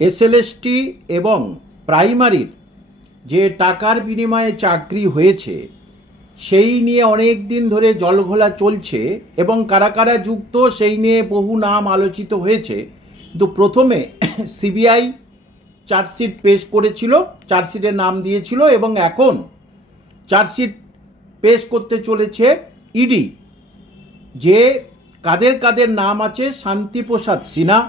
SLST এবং প্রাইমারির যে টাকার বিনিময়ে চাকরি হয়েছে সেই নিয়ে অনেক দিন ধরে জলঘোলা চলছে এবং কারা কারা যুক্ত সেই নিয়ে বহু নাম আলোচিত হয়েছে। কিন্তু প্রথমে সিবিআই চার্জশিট পেশ করেছিল, চার্জশিটের নাম দিয়েছিল এবং এখন চার্জশিট পেশ করতে চলেছে ইডি। যে কাদের কাদের নাম আছে: শান্তিপ্রসাদ সিনহা,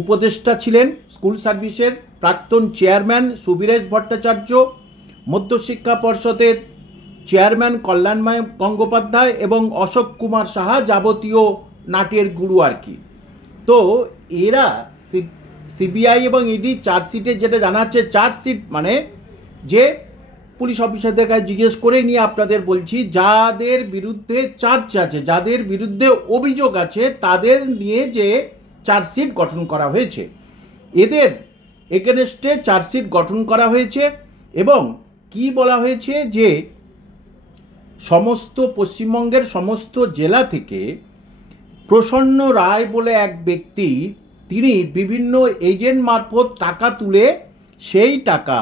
উপদেষ্টা ছিলেন স্কুল সার্ভিসের প্রাক্তন চেয়ারম্যান সুবীরেশ ভট্টাচার্য, মধ্যশিক্ষা পর্ষদের চেয়ারম্যান কল্যাণময় গঙ্গোপাধ্যায় এবং অশোক কুমার সাহা, যাবতীয় নাটের গুরু আর কি। তো এরা সিবিআই এবং ইডি চার্জশিটে যেটা জানাচ্ছে, চার্জশিট মানে যে পুলিশ অফিসারদের কাছে জিজ্ঞেস করে নিয়ে আপনাদের বলছি, যাদের বিরুদ্ধে চার্জ আছে, যাদের বিরুদ্ধে অভিযোগ আছে, তাদের নিয়ে যে চার্জশিট গঠন করা হয়েছে, এদের এগেনস্টে চার্জশিট গঠন করা হয়েছে। এবং কি বলা হয়েছে যে সমস্ত পশ্চিমবঙ্গের সমস্ত জেলা থেকে প্রসন্ন রায় বলে এক ব্যক্তি, তিনি বিভিন্ন এজেন্ট মারফত টাকা তুলে সেই টাকা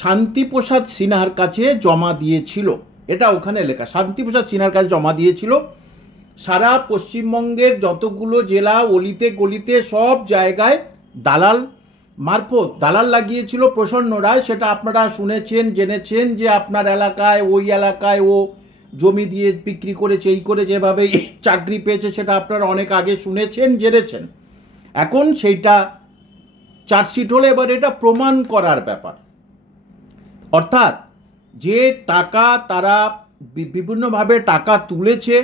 শান্তিপ্রসাদ সিনহার কাছে জমা দিয়েছিল। এটা ওখানে লেখা, শান্তিপ্রসাদ সিনহার কাছে জমা দিয়েছিল। সারা পশ্চিমবঙ্গের যতগুলো জেলা, অলিতে গলিতে সব জায়গায় দালাল মারফত দালাল লাগিয়েছিল প্রসন্ন রায়। সেটা আপনারা শুনেছেন, জেনেছেন যে আপনার এলাকায়, ওই এলাকায় ও জমি দিয়ে বিক্রি করেছে, এই করে যেভাবে চাকরি পেয়েছে, সেটা আপনারা অনেক আগে শুনেছেন, জেনেছেন। এখন সেইটা চার্জশিট হলে এবার এটা প্রমাণ করার ব্যাপার। অর্থাৎ যে টাকা তারা বিভিন্নভাবে টাকা তুলেছে,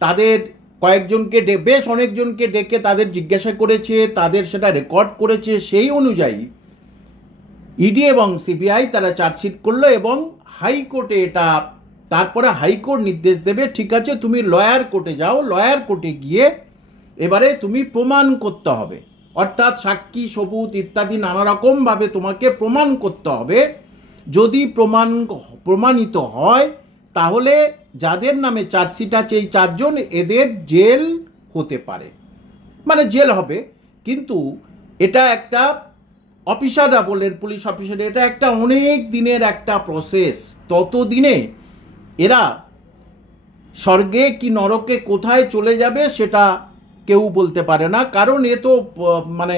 তাদের কয়েকজনকে বেশ অনেকজনকে ডেকে তাদের জিজ্ঞাসা করেছে, তাদের সেটা রেকর্ড করেছে, সেই অনুযায়ী ইডি এবং সিবিআই তারা চার্জশিট করলো এবং হাইকোর্টে এটা, তারপরে হাইকোর্ট নির্দেশ দেবে, ঠিক আছে তুমি লয়ার কোর্টে যাও, লয়ার কোর্টে গিয়ে এবারে তুমি প্রমাণ করতে হবে, অর্থাৎ সাক্ষী সবুত ইত্যাদি নানা রকমভাবে তোমাকে প্রমাণ করতে হবে। যদি প্রমাণিত হয় তাহলে যাদের নামে চার্জশিট আছে এই চারজন, এদের জেল হতে পারে, মানে জেল হবে। কিন্তু এটা একটা অফিসাররা বললেন, পুলিশ অফিসার, এটা একটা অনেক দিনের একটা প্রসেস। ততদিনে এরা স্বর্গে কি নরকে কোথায় চলে যাবে সেটা কেউ বলতে পারে না, কারণ এ তো মানে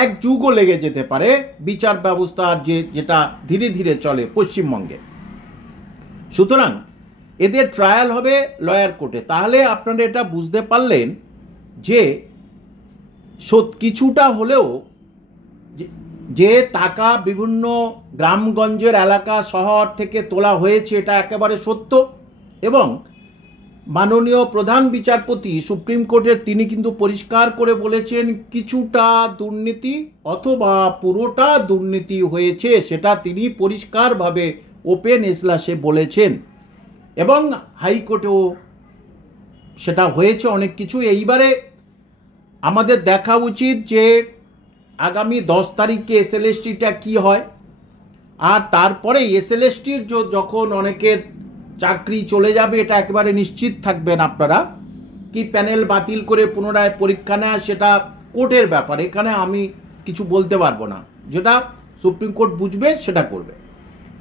এক যুগও লেগে যেতে পারে বিচার ব্যবস্থার যেটা ধীরে ধীরে চলে পশ্চিমবঙ্গে। সুতরাং এদের ট্রায়াল হবে লয়ার কোর্টে। তাহলে আপনারা এটা বুঝতে পারলেন যে কিছুটা হলেও যে টাকা বিভিন্ন গ্রামগঞ্জের এলাকা শহর থেকে তোলা হয়েছে এটা একেবারে সত্য। এবং মাননীয় প্রধান বিচারপতি সুপ্রিম কোর্টের তিনি কিন্তু পরিষ্কার করে বলেছেন কিছুটা দুর্নীতি অথবা পুরোটা দুর্নীতি হয়েছে, সেটা তিনি পরিষ্কারভাবে ওপেন এজলাসে বলেছেন। এবং হাইকোর্টেও সেটা হয়েছে অনেক কিছু। এইবারে আমাদের দেখা উচিত যে আগামী 10 তারিখে এসএলএসটিটা কি হয়, আর তারপরে এসএলএসটির যখন অনেকের চাকরি চলে যাবে এটা একেবারে নিশ্চিত থাকবেন আপনারা। কি প্যানেল বাতিল করে পুনরায় পরীক্ষা নেয় সেটা কোর্টের ব্যাপার, এখানে আমি কিছু বলতে পারবো না, যেটা সুপ্রিম কোর্ট বুঝবে সেটা করবে।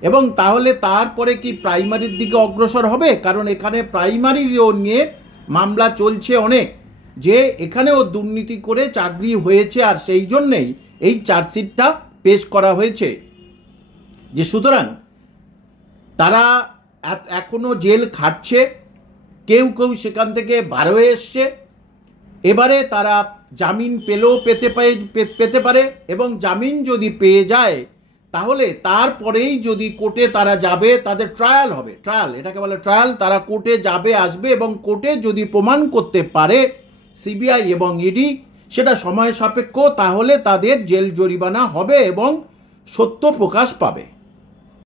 এবং তাহলে তারপরে কি প্রাইমারির দিকে অগ্রসর হবে, কারণ এখানে প্রাইমারিও নিয়ে মামলা চলছে অনেক, যে এখানেও দুর্নীতি করে চাকরি হয়েছে, আর সেই জন্যেই এই চার্জশিটটা পেশ করা হয়েছে। যে সুতরাং তারা এখনো জেল খাটছে, কেউ কেউ সেখান থেকে বার হয়ে এসছে। এবারে তারা জামিন পেলেও পেতে পারে, এবং জামিন যদি পেয়ে যায় তাহলে তারপরেই যদি কোর্টে তারা যাবে, তাদের ট্রায়াল হবে। ট্রায়াল, এটাকে বলে ট্রায়াল। তারা কোর্টে যাবে, আসবে, এবং কোর্টে যদি প্রমাণ করতে পারে সিবিআই এবং ইডি সেটা সময় সাপেক্ষ, তাহলে তাদের জেল জরিমানা হবে এবং সত্য প্রকাশ পাবে।